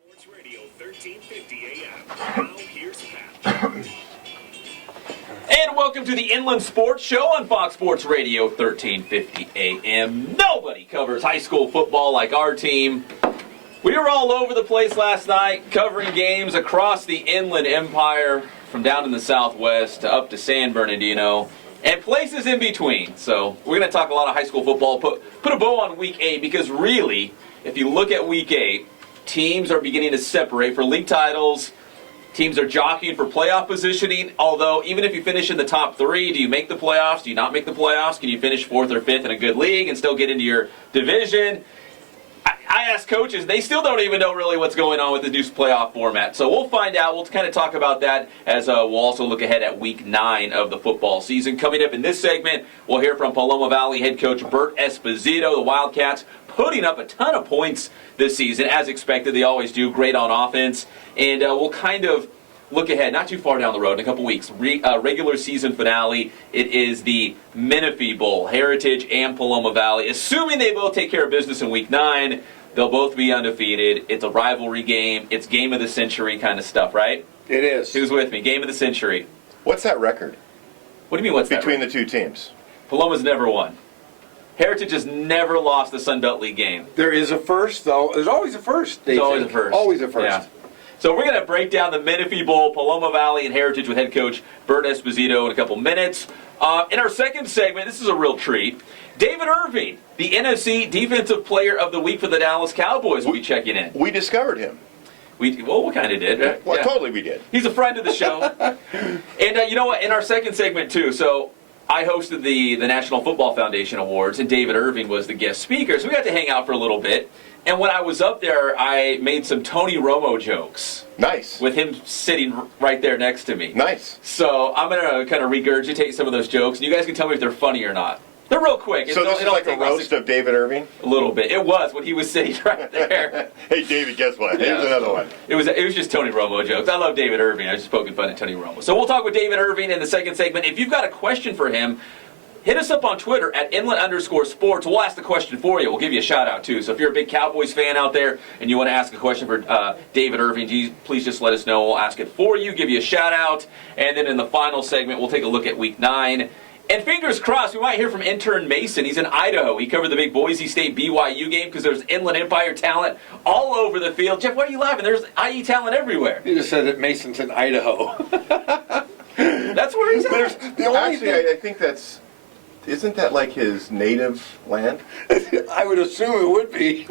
Sports Radio 1350 AM. Now here's Pat. And welcome to the Inland Sports Show on Fox Sports Radio 1350 AM. Nobody covers high school football like our team. We were all over the place last night, covering games across the Inland Empire, from down in the Southwest to up to San Bernardino, and places in between. So we're going to talk a lot of high school football, put a bow on Week 8, because really, if you look at Week 8, teams are beginning to separate for league titles. Teams are jockeying for playoff positioning, although even if you finish in the top 3, do you make the playoffs? Do you not make the playoffs? Can you finish 4th or 5th in a good league and still get into your division? I asked coaches, they still don't even know really what's going on with the new playoff format. So we'll find out. We'll kind of talk about that as we'll also look ahead at Week 9 of the football season. Coming up in this segment, we'll hear from Paloma Valley head coach Bert Esposito. The Wildcats putting up a ton of points this season, as expected. They always do. Great on offense. And we'll kind of look ahead, not too far down the road, in a couple weeks. Regular season finale. It is the Menifee Bowl, Heritage and Paloma Valley. Assuming they both take care of business in Week 9, they'll both be undefeated. It's a rivalry game. It's game of the century kind of stuff, right? It is. Who's with me? Game of the century. What's that record? What do you mean, what's between that the two teams? Paloma's never won. Heritage has never lost the Sun Belt League game. There is a first, though. There's always a first. There's always a first. Always a first. Yeah. So we're going to break down the Menifee Bowl, Paloma Valley, and Heritage with head coach Bert Esposito in a couple minutes. In our second segment, this is a real treat. David Irving, the NFC Defensive Player of the Week for the Dallas Cowboys, will be checking in. We discovered him. We kind of did. Well, yeah. Totally we did. He's a friend of the show. And you know what? In our second segment, too, so I hosted the National Football Foundation Awards, and David Irving was the guest speaker, so we got to hang out for a little bit. And when I was up there, I made some Tony Romo jokes. Nice. With him sitting right there next to me. Nice. So I'm going to kind of regurgitate some of those jokes, and you guys can tell me if they're funny or not. They're real quick. So this is like a roast of David Irving? A little bit. It was when he was sitting right there. Hey, David, guess what? Here's another one. It was just Tony Romo jokes. I love David Irving. I was just poking fun at Tony Romo. So we'll talk with David Irving in the second segment. If you've got a question for him, hit us up on Twitter at @inland_sports. We'll ask the question for you. We'll give you a shout-out, too. So if you're a big Cowboys fan out there and you want to ask a question for David Irving, please just let us know. We'll ask it for you, give you a shout-out. And then in the final segment, we'll take a look at Week 9. And fingers crossed, we might hear from intern Mason. He's in Idaho. He covered the big Boise State BYU game because there's Inland Empire talent all over the field. Jeff, why are you laughing? There's IE talent everywhere. You just said that Mason's in Idaho. That's where he's at. Actually, I think that's... Isn't that like his native land? I would assume it would be.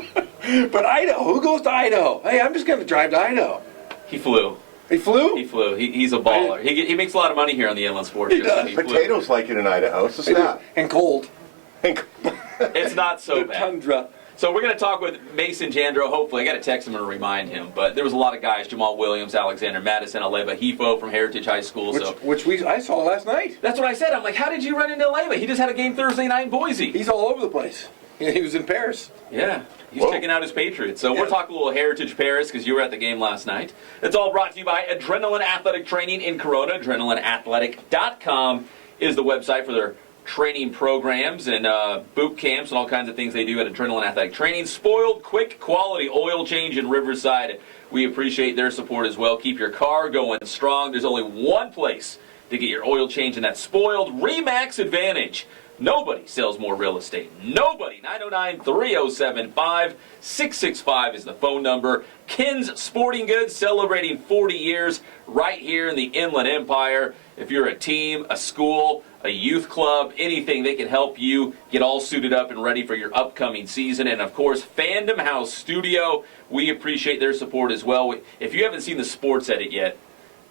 But Idaho, who goes to Idaho? Hey, I'm just going to drive to Idaho. He flew. He flew? He flew. He's a baller. He makes a lot of money here on the Inland Sports Show. Does. Potatoes like it in Idaho, so stop. And cold. It's not so The bad. tundra. So we're going to talk with Mason Jandreau. Hopefully, I got to text him and remind him. But there was a lot of guys: Jamal Williams, Alexander Madison, Aleva Hifo from Heritage High School. Which I saw last night. That's what I said. I'm like, how did you run into Aleva? He just had a game Thursday night in Boise. He's all over the place. He was in Paris. Yeah, he's checking out his Patriots. So we'll talk a little Heritage Paris because you were at the game last night. It's all brought to you by Adrenaline Athletic Training in Corona. AdrenalineAthletic.com is the website for their training programs and boot camps and all kinds of things they do at Adrenaline Athletic Training. Spoiled, quick, quality oil change in Riverside. We appreciate their support as well. Keep your car going strong. There's only one place to get your oil change, and that's Spoiled. Remax Advantage. Nobody sells more real estate. Nobody. 909-3075-665 is the phone number. Ken's Sporting Goods celebrating 40 years right here in the Inland Empire. If you're a team, a school, a youth club, anything, they can help you get all suited up and ready for your upcoming season. And, of course, Fandom House Studio, we appreciate their support as well. If you haven't seen the sports edit yet,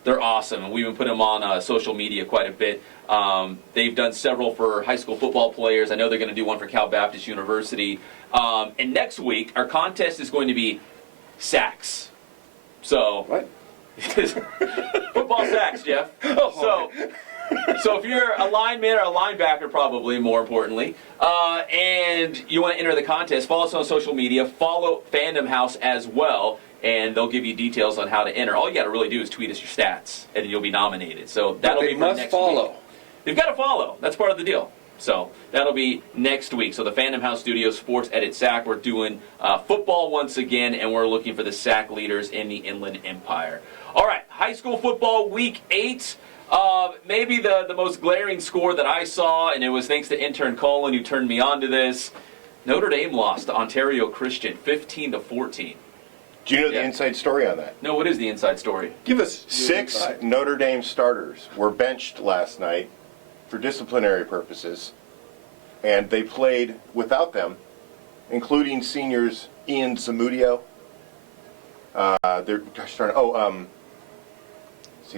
they're awesome, and we've been putting them on social media quite a bit. They've done several for high school football players. I know they're going to do one for Cal Baptist University. And next week, our contest is going to be sacks. So, What? football sacks, Jeff. So if you're a lineman or a linebacker, probably more importantly, and you want to enter the contest, follow us on social media. Follow Fandom House as well, and they'll give you details on how to enter. All you got to really do is tweet us your stats, and you'll be nominated. So that'll be for next week. They must follow. They've got to follow. That's part of the deal. So that'll be next week. So the Phantom House Studios Sports Edit SAC, we're doing football once again, and we're looking for the SAC leaders in the Inland Empire. All right, high school football week 8. Maybe the most glaring score that I saw, and it was thanks to intern Colin who turned me on to this. Notre Dame lost to Ontario Christian 15-14. Do you know the inside story on that? No, what is the inside story? Give us 6 Notre Dame starters were benched last night for disciplinary purposes, and they played without them, including seniors Ian Zamudio. See,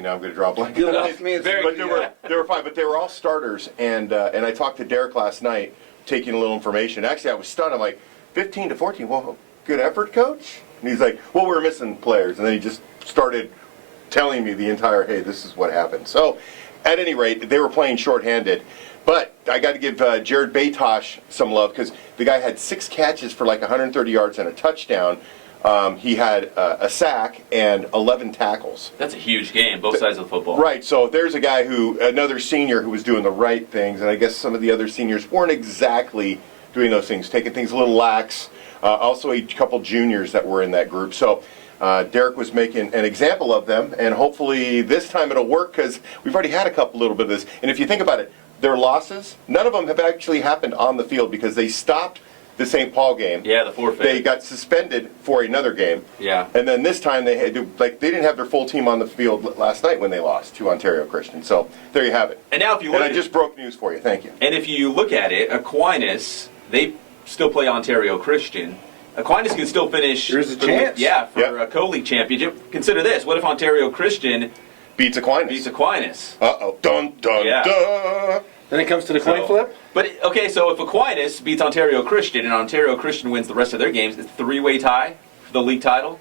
now I'm going to draw a blank. You lost me. But they were fine. But they were all starters, and I talked to Derek last night, taking a little information. Actually, I was stunned. I'm like, 15-14. Well, good effort, coach. And he's like, well, we're missing players, and then he just started telling me the entire, hey, this is what happened. So, at any rate, they were playing shorthanded. But I got to give Jared Batosh some love because the guy had 6 catches for like 130 yards and a touchdown. He had a sack and 11 tackles. That's a huge game, both sides of the football. Right, so there's a guy another senior who was doing the right things, and I guess some of the other seniors weren't exactly doing those things, taking things a little lax. Also a couple juniors that were in that group. So Derek was making an example of them, and hopefully this time it'll work because we've already had a little bit of this. And if you think about it, their losses, none of them have actually happened on the field because they stopped the St. Paul game. Yeah, the forfeit. They got suspended for another game. Yeah. And then this time they didn't have their full team on the field last night when they lost to Ontario Christian. So there you have it. And now if you look I just broke news for you. Thank you. And if you look at it, Aquinas, they still play Ontario Christian. Aquinas can still finish. There's a chance. For a co-league championship. Consider this. What if Ontario Christian beats Aquinas? Uh-oh. Dun, dun, dun. Then it comes to the coin flip? But, okay, so if Aquinas beats Ontario Christian and Ontario Christian wins the rest of their games, it's a 3-way tie for the league title?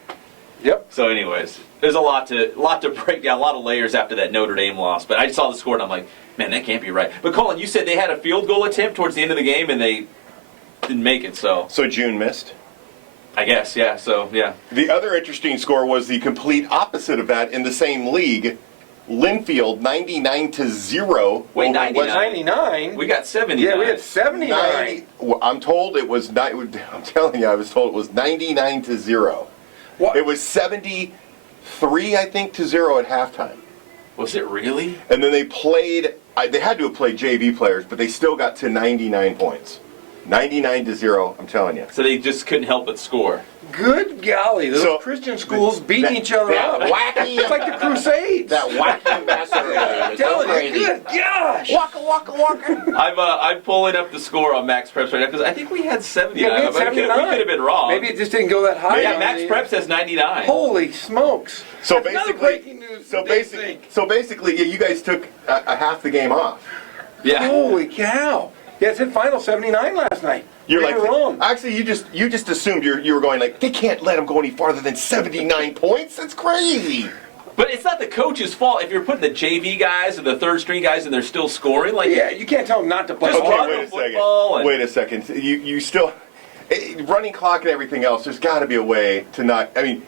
Yep. So anyways, there's a lot to break down, a lot of layers after that Notre Dame loss. But I saw the score and I'm like, man, that can't be right. But Colin, you said they had a field goal attempt towards the end of the game and they didn't make it, so. So June missed? I guess, yeah, so, yeah. The other interesting score was the complete opposite of that in the same league. Linfield 99-0. Wait, 99? 99? We got 79. Yeah, we had 79. I'm told it was I'm telling you, I was told it was 99-0. What? It was 73, I think, to 0 at halftime. Was it really? And then they played. They had to have played JV players, but they still got to 99 points. 99-0. I'm telling you. So they just couldn't help but score. Good golly, those Christian schools beating each other up. Wacky, it's like the Crusades. That wacky ambassador. I'm telling you, good gosh. Waka. I'm pulling up the score on Max Preps right now because I think we had 79. Yeah, we had 79. We could have been wrong. Maybe it just didn't go that high. Yeah, Max Preps has 99. Holy smokes. So That's another basically, breaking news. so basically, yeah, you guys took a half the game off. Yeah. Holy cow. Yeah, it said final 79 last night. You're We like, were wrong. actually, you just assumed you were going like, they can't let them go any farther than 79 points. That's crazy. But it's not the coach's fault if you're putting the JV guys and the third string guys and they're still scoring. Like, Yeah, you can't tell them not to play Just ball. run. Football and- Wait a second. You still running clock and everything else. There's got to be a way to not. I mean,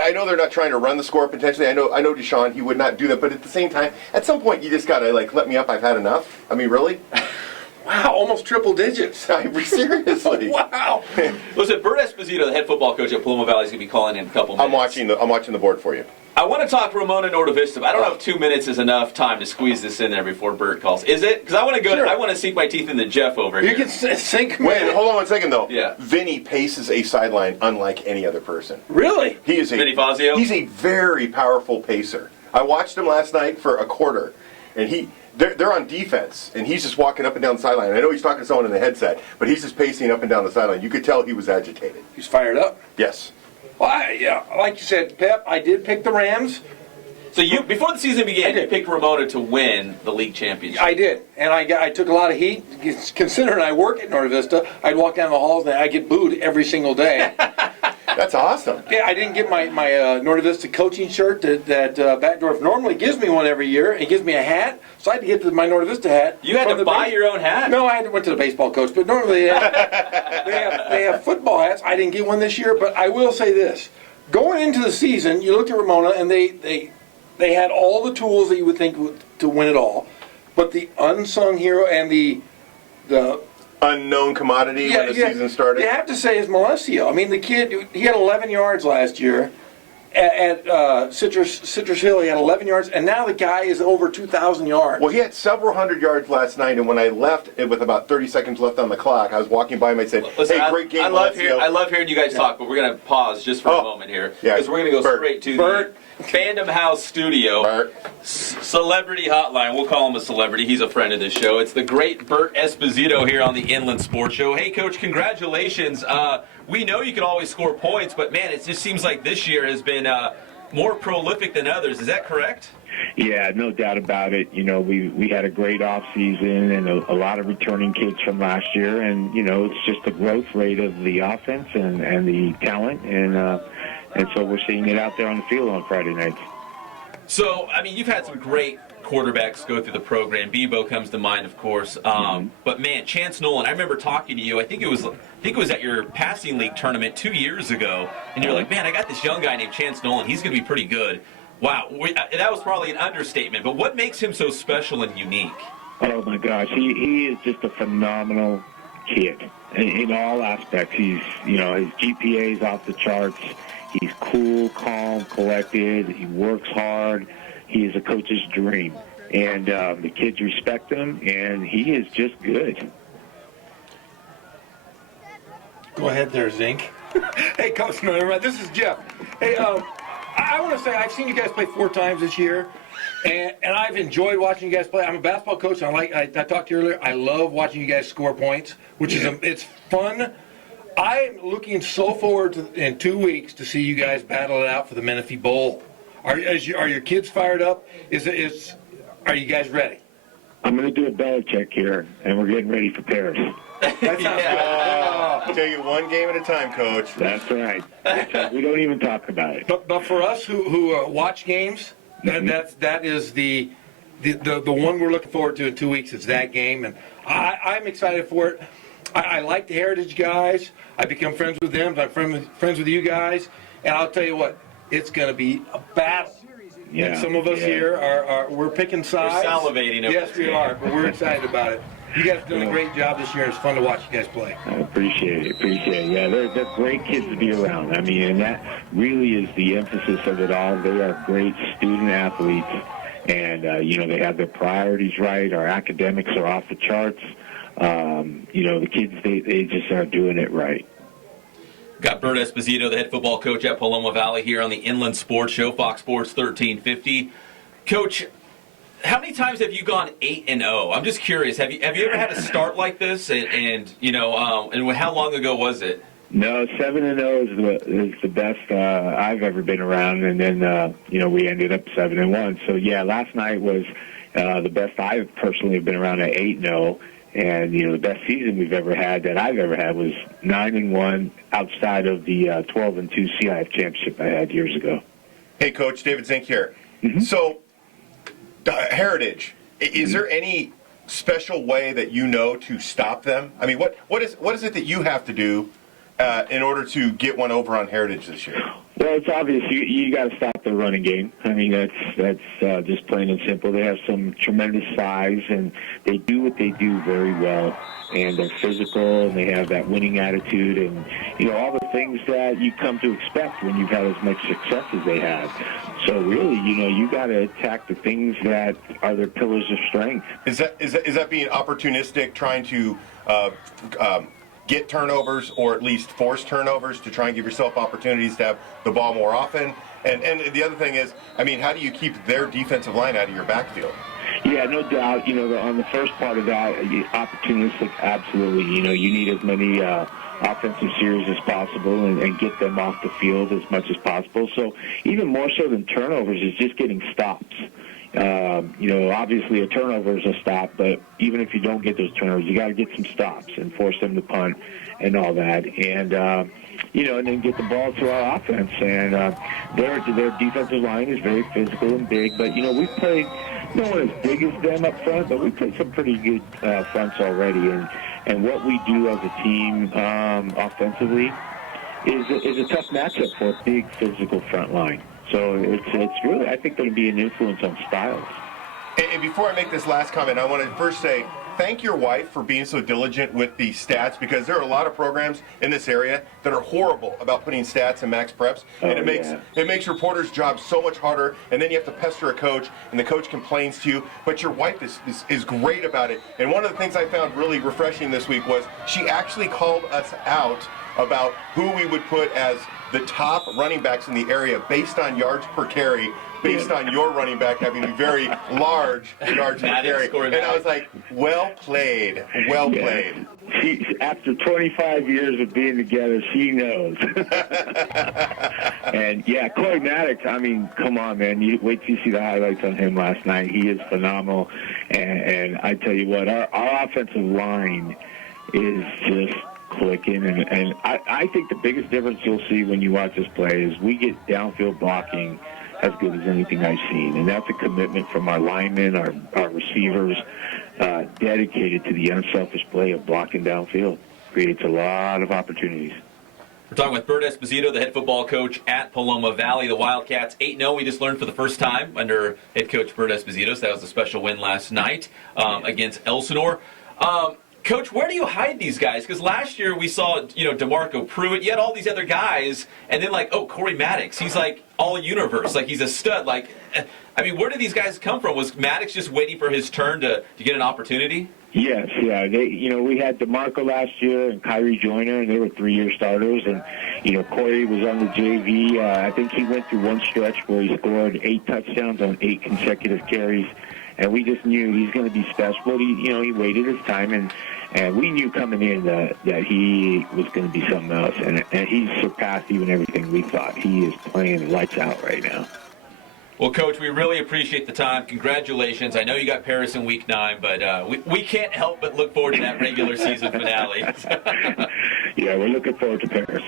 I know they're not trying to run the score potentially. I know Deshaun, he would not do that. But at the same time, at some point, you just got to like let me up. I've had enough. I mean, really? Wow, almost triple digits. Seriously. Wow. Listen, Bert Esposito, the head football coach at Paloma Valley, is going to be calling in a couple minutes. I'm watching the board for you. I want to talk Ramona Norte Vista. I don't know if 2 minutes is enough time to squeeze this in there before Bert calls. Is it? Because I want to go. Sure. I want to sink my teeth into Geoff over You here. can sink me. Wait, hold on 1 second though. Yeah. Vinny paces a sideline unlike any other person. Really? He is Vinny Fazio? He's a very powerful pacer. I watched him last night for a quarter, and they're on defense, and he's just walking up and down the sideline. I know he's talking to someone in the headset, but he's just pacing up and down the sideline. You could tell he was agitated. He's fired up. Yes. Well, yeah, like you said, Pep, I did pick the Rams. So you, before the season I began, did. you picked Ramona to win the league championship. I did, and I took a lot of heat. Considering I work at Norte Vista, I'd walk down the halls and I get booed every single day. That's awesome. Yeah, I didn't get my Norte Vista coaching shirt that Backdorf normally gives me one every year. He gives me a hat, so I had to get my Norte Vista hat. You had to buy your own hat? No, I went to the baseball coach, but normally they have football hats. I didn't get one this year, but I will say this. Going into the season, you looked at Ramona, and they had all the tools that you would think to win it all, but the unsung hero and the the Unknown commodity when the season started. You have to say is Malesio. I mean, the kid, he had 11 yards last year at Citrus Hill. He had 11 yards, and now the guy is over 2,000 yards. Well, he had several hundred yards last night, and when I left with about 30 seconds left on the clock, I was walking by him and I said, Listen, hey, great game, I love hearing you guys talk, but we're going to pause just for a moment here. Because we're going to go straight to the Fandom House Studio. Celebrity Hotline. We'll call him a celebrity. He's a friend of this show. It's the great Bert Esposito here on the Inland Sports Show. Hey, Coach, congratulations. We know you can always score points, but, man, it just seems like this year has been more prolific than others. Is that correct? Yeah, no doubt about it. You know, we had a great off season and a lot of returning kids from last year, and you know, it's just the growth rate of the offense and the talent, and so we're seeing it out there on the field on Friday nights. So, I mean, you've had some great quarterbacks go through the program. Bebo comes to mind, of course. But man, Chance Nolan, I remember talking to you. I think it was at your passing league tournament 2 years ago, and you're like, man, I got this young guy named Chance Nolan. He's going to be pretty good. Wow, that was probably an understatement. But what makes him so special and unique? Oh my gosh, he is just a phenomenal kid in all aspects. He's, you know, his GPA is off the charts. He's cool, calm, collected. He works hard. He is a coach's dream, and the kids respect him, and he is just good. Go ahead there, Zink. Hey, Coach, no, never mind. This is Geoff. Hey, I want to say I've seen you guys play 4 times this year, and I've enjoyed watching you guys play. I'm a basketball coach, and I talked to you earlier. I love watching you guys score points, which is it's fun. I'm looking so forward to in 2 weeks to see you guys battle it out for the Menifee Bowl. Are your kids fired up? Are you guys ready? I'm going to do a Belichick here, and we're getting ready for Paris. That sounds good. Take it one game at a time, Coach. That's right. We don't even talk about it. But for us who watch games, that is the one we're looking forward to in 2 weeks. Is that game, and I'm excited for it. I like the Heritage guys. I become friends with them. I'm friends with you guys, and I'll tell you what, it's going to be a battle. Yeah, and some of us here we're picking sides. We're salivating over Yes, we are, but we're excited about it. You guys are doing a great job this year. It's fun to watch you guys play. I appreciate it. Yeah, they're great kids to be around. I mean, and that really is the emphasis of it all. They are great student athletes, and you know, they have their priorities right. Our academics are off the charts. You know, the kids, they just are doing it right. Got Bert Esposito, the head football coach at Paloma Valley, here on the Inland Sports Show, Fox Sports 1350. Coach, how many times have you gone 8-0? I'm just curious. Have you ever had a start like this? And you know, and how long ago was it? No, 7-0 is the best I've ever been around, and then you know, we ended up 7-1. So yeah, last night was the best I've personally been around at 8-0. And, you know, the best season we've ever had that I've ever had was 9-1 outside of the 12-2 CIF championship I had years ago. Hey, Coach, David Zink here. So, Heritage, is there any special way that you know to stop them? I mean, what is it that you have to do in order to get one over on Heritage this year? Well, it's obvious you got to stop the running game. I mean, that's just plain and simple. They have some tremendous size, and they do what they do very well. And they're physical, and they have that winning attitude, and you know, all the things that you come to expect when you've had as much success as they have. So really, you know, you got to attack the things that are their pillars of strength. Is that being opportunistic, trying to get turnovers or at least force turnovers to try and give yourself opportunities to have the ball more often? And the other thing is, I mean, how do you keep their defensive line out of your backfield? Yeah, no doubt. You know, on the first part of that, opportunistic, absolutely. You know, you need as many offensive series as possible and get them off the field as much as possible. So even more so than turnovers is just getting stops. You know, obviously a turnover is a stop, but even if you don't get those turnovers, you got to get some stops and force them to punt and all that. And, you know, and then get the ball to our offense. And their defensive line is very physical and big, but, you know, we've played no one as big as them up front, but we played some pretty good fronts already. And what we do as a team offensively is a tough matchup for a big physical front line. So it's really, I think, going to be an influence on styles. And before I make this last comment, I want to first say thank your wife for being so diligent with the stats, because there are a lot of programs in this area that are horrible about putting stats in max preps, and it makes reporters' jobs so much harder, and then you have to pester a coach, and the coach complains to you, but your wife is great about it. And one of the things I found really refreshing this week was she actually called us out about who we would put as the top running backs in the area based on yards per carry, based on your running back having very large yards per carry. And I was like, well played, well played. After 25 years of being together, she knows. And yeah, Corey Maddox, I mean, come on, man. You wait till you see the highlights on him last night. He is phenomenal. And I tell you what, our offensive line is just clicking, and I think the biggest difference you'll see when you watch this play is we get downfield blocking as good as anything I've seen, and that's a commitment from our linemen, our receivers, dedicated to the unselfish play of blocking downfield. Creates a lot of opportunities. We're talking with Bert Esposito, the head football coach at Paloma Valley. The Wildcats 8-0. We just learned for the first time under head coach Bert Esposito. So that was a special win last night against Elsinore. Coach, where do you hide these guys? Because last year we saw, DeMarco Pruitt. You had all these other guys, and then Corey Maddox. He's like all universe. Like he's a stud. Like, I mean, where did these guys come from? Was Maddox just waiting for his turn to get an opportunity? Yes, yeah. We had DeMarco last year and Kyrie Joyner, and they were 3-year starters. And Corey was on the JV. I think he went through one stretch where he scored 8 touchdowns on 8 consecutive carries. And we just knew he's going to be special. But he waited his time, and we knew coming in that he was going to be something else. And he's surpassed even everything we thought. He is playing lights out right now. Well, Coach, we really appreciate the time. Congratulations. I know you got Paris in Week 9, but we can't help but look forward to that regular season finale. Yeah, we're looking forward to Paris.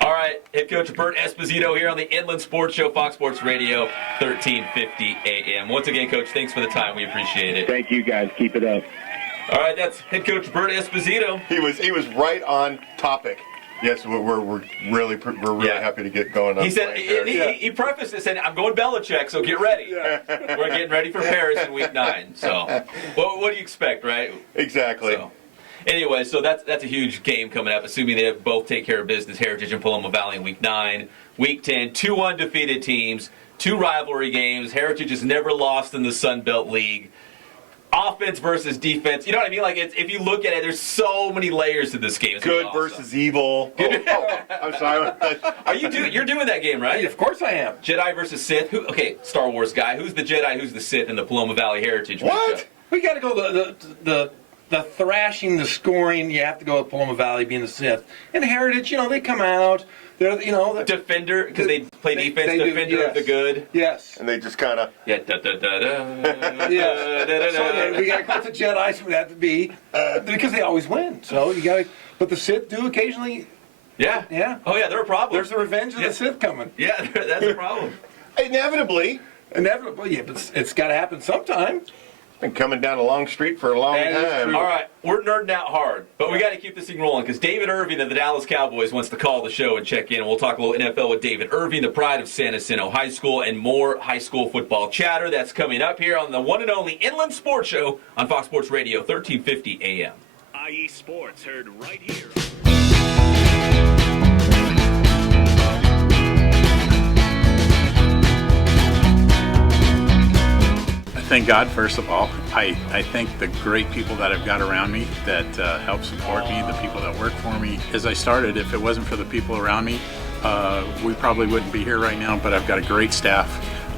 All right, head coach Bert Esposito here on the Inland Sports Show, Fox Sports Radio, 1350 AM. Once again, Coach, thanks for the time. We appreciate it. Thank you, guys. Keep it up. All right, that's head coach Bert Esposito. He was right on topic. Yes, we're really happy to get going on. He said he prefaced it saying, "I'm going Belichick, so get ready." Yeah. We're getting ready for Paris in Week 9. So, what do you expect, right? Exactly. So, anyway, so that's a huge game coming up, assuming they both take care of business, Heritage and Paloma Valley in Week 9. Week 10, 2 undefeated teams, 2 rivalry games. Heritage has never lost in the Sun Belt League. Offense versus defense. You know what I mean? Like, if you look at it, there's so many layers to this game. It's good awesome. Versus evil. I'm sorry. You're doing that game, right? Yeah, of course I am. Jedi versus Sith. Okay, Star Wars guy. Who's the Jedi? Who's the Sith in the Paloma Valley Heritage? What? Matchup? We got to go the thrashing, the scoring. You have to go with Paloma Valley being the Sith. And Heritage, they come out. They're Defender, because they play defense. They defender do, yes. of the good. Yes. And they just kind of. Yeah. Da da da da. Yes. So we got to put the Jedi. So we have to be because they always win. So you got to. But the Sith do occasionally. Yeah. Yeah. Oh yeah, they're a problem. There's the revenge of the Sith coming. Yeah, that's a problem. Inevitably. Yeah, but it's got to happen sometime. Been coming down a long street for a long time. All right, we're nerding out hard, but we got to keep this thing rolling because David Irving of the Dallas Cowboys wants to call the show and check in. We'll talk a little NFL with David Irving, the pride of San Jacinto High School, and more high school football chatter. That's coming up here on the one and only Inland Sports Show on Fox Sports Radio, 1350 AM. IE Sports heard right here. Thank God, first of all. I thank the great people that I've got around me that help support me, the people that work for me. As I started, if it wasn't for the people around me, we probably wouldn't be here right now, but I've got a great staff.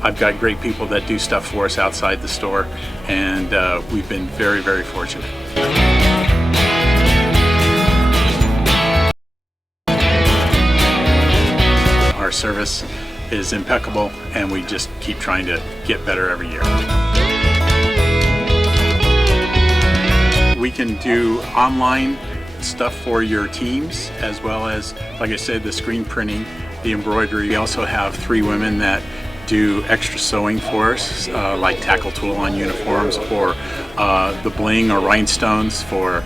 I've got great people that do stuff for us outside the store, and we've been very, very fortunate. Our service is impeccable, and we just keep trying to get better every year. We can do online stuff for your teams, as well as, like I said, the screen printing, the embroidery. We also have 3 women that do extra sewing for us, like tackle tool on uniforms, or the bling or rhinestones for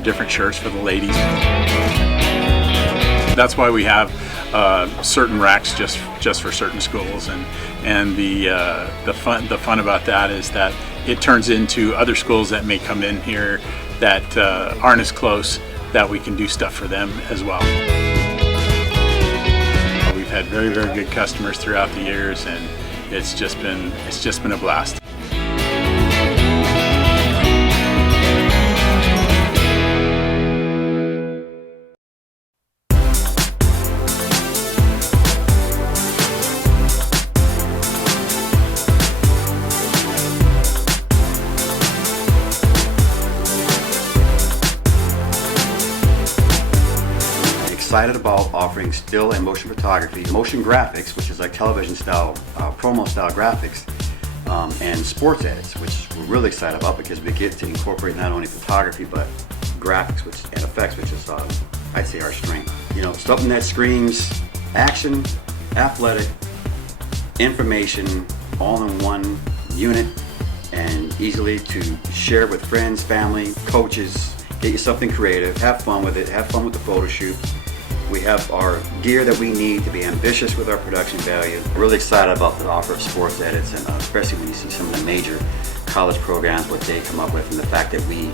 different shirts for the ladies. That's why we have certain racks just for certain schools, and the fun about that is that it turns into other schools that may come in here that aren't as close, that we can do stuff for them as well. We've had very, very good customers throughout the years, and it's just been a blast. Excited about offering still and motion photography, motion graphics, which is like television style, promo style graphics, and sports edits, which we're really excited about because we get to incorporate not only photography but graphics and effects, which is I'd say our strength. You know, something that screams action, athletic, information, all in one unit, and easily to share with friends, family, coaches. Get you something creative, have fun with it, have fun with the photo shoot. We have our gear that we need to be ambitious with our production value. Really excited about the offer of sports edits, and especially when you see some of the major college programs, what they come up with, and the fact that we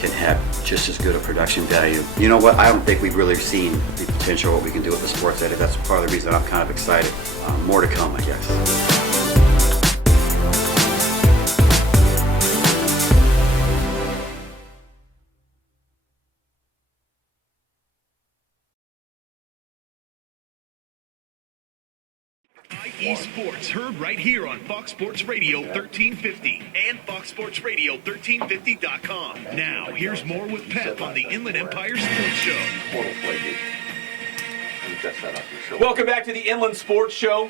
can have just as good a production value. You know what, I don't think we've really seen the potential of what we can do with the sports edit. That's part of the reason I'm kind of excited. More to come, I guess. IE Sports, heard right here on Fox Sports Radio 1350 and foxsportsradio1350.com. Now, here's more with Pep on the Inland Empire Sports Show. Welcome back to the Inland Sports Show.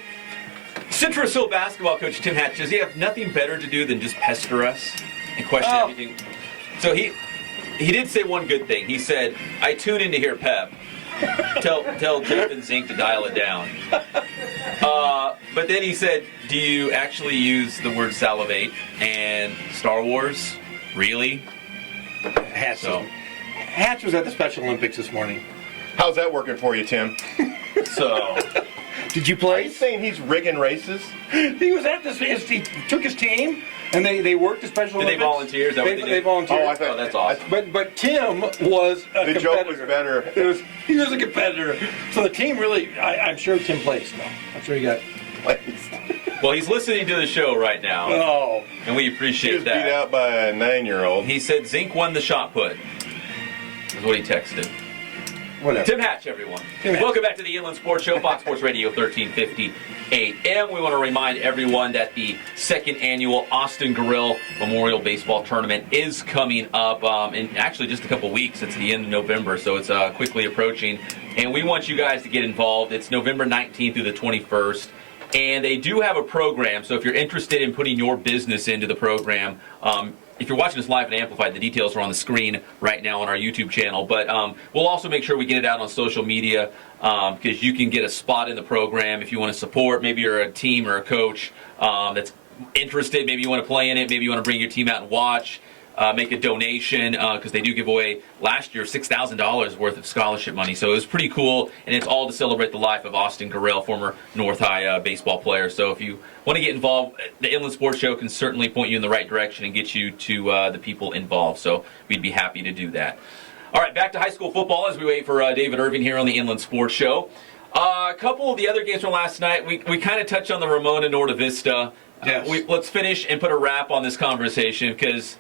Citrus Hill basketball coach Tim Hatch, does he have nothing better to do than just pester us and question everything? So he did say one good thing. He said, I tune in to hear Pep. Tell Geoff and Zink to dial it down. But then he said, do you actually use the word salivate and Star Wars? Really? Hatch was at the Special Olympics this morning. How's that working for you, Tim? So, Did you Are play? you saying he's rigging races? He was at this. He took his team, and they worked the Special did they Olympics. volunteer? Is that what they They did? volunteered. Oh, I thought that's awesome. But Tim was a The competitor. joke was better. He was a competitor. So the team really, I'm sure Tim placed. No, I'm sure he got. Well, he's listening to the show right now, Oh, and we He was appreciate beat that. out by a 9-year-old. He said Zink won the shot put. Is what he texted. whatever. Tim Hatch, everyone. Tim Hatch. Welcome back to the Inland Sports Show, Fox Sports Radio 1350 AM. We want to remind everyone that the second annual Austin Gorilla Memorial Baseball Tournament is coming up in actually just a couple weeks. It's the end of November, so it's quickly approaching. And we want you guys to get involved. It's November 19th through the 21st. And they do have a program, so if you're interested in putting your business into the program, if you're watching this live and amplified, the details are on the screen right now on our YouTube channel. But we'll also make sure we get it out on social media because you can get a spot in the program if you want to support. Maybe you're a team or a coach that's interested. Maybe you want to play in it. Maybe you want to bring your team out and watch. Make a donation because they do give away last year $6,000 worth of scholarship money. So it was pretty cool, and it's all to celebrate the life of Austin Gorell, former North High baseball player. So if you want to get involved, the Inland Sports Show can certainly point you in the right direction and get you to the people involved. So we'd be happy to do that. All right, back to high school football as we wait for David Irving here on the Inland Sports Show. A couple of the other games from last night, we kind of touched on the Ramona Norte Vista. Yes. Let's finish and put a wrap on this conversation because...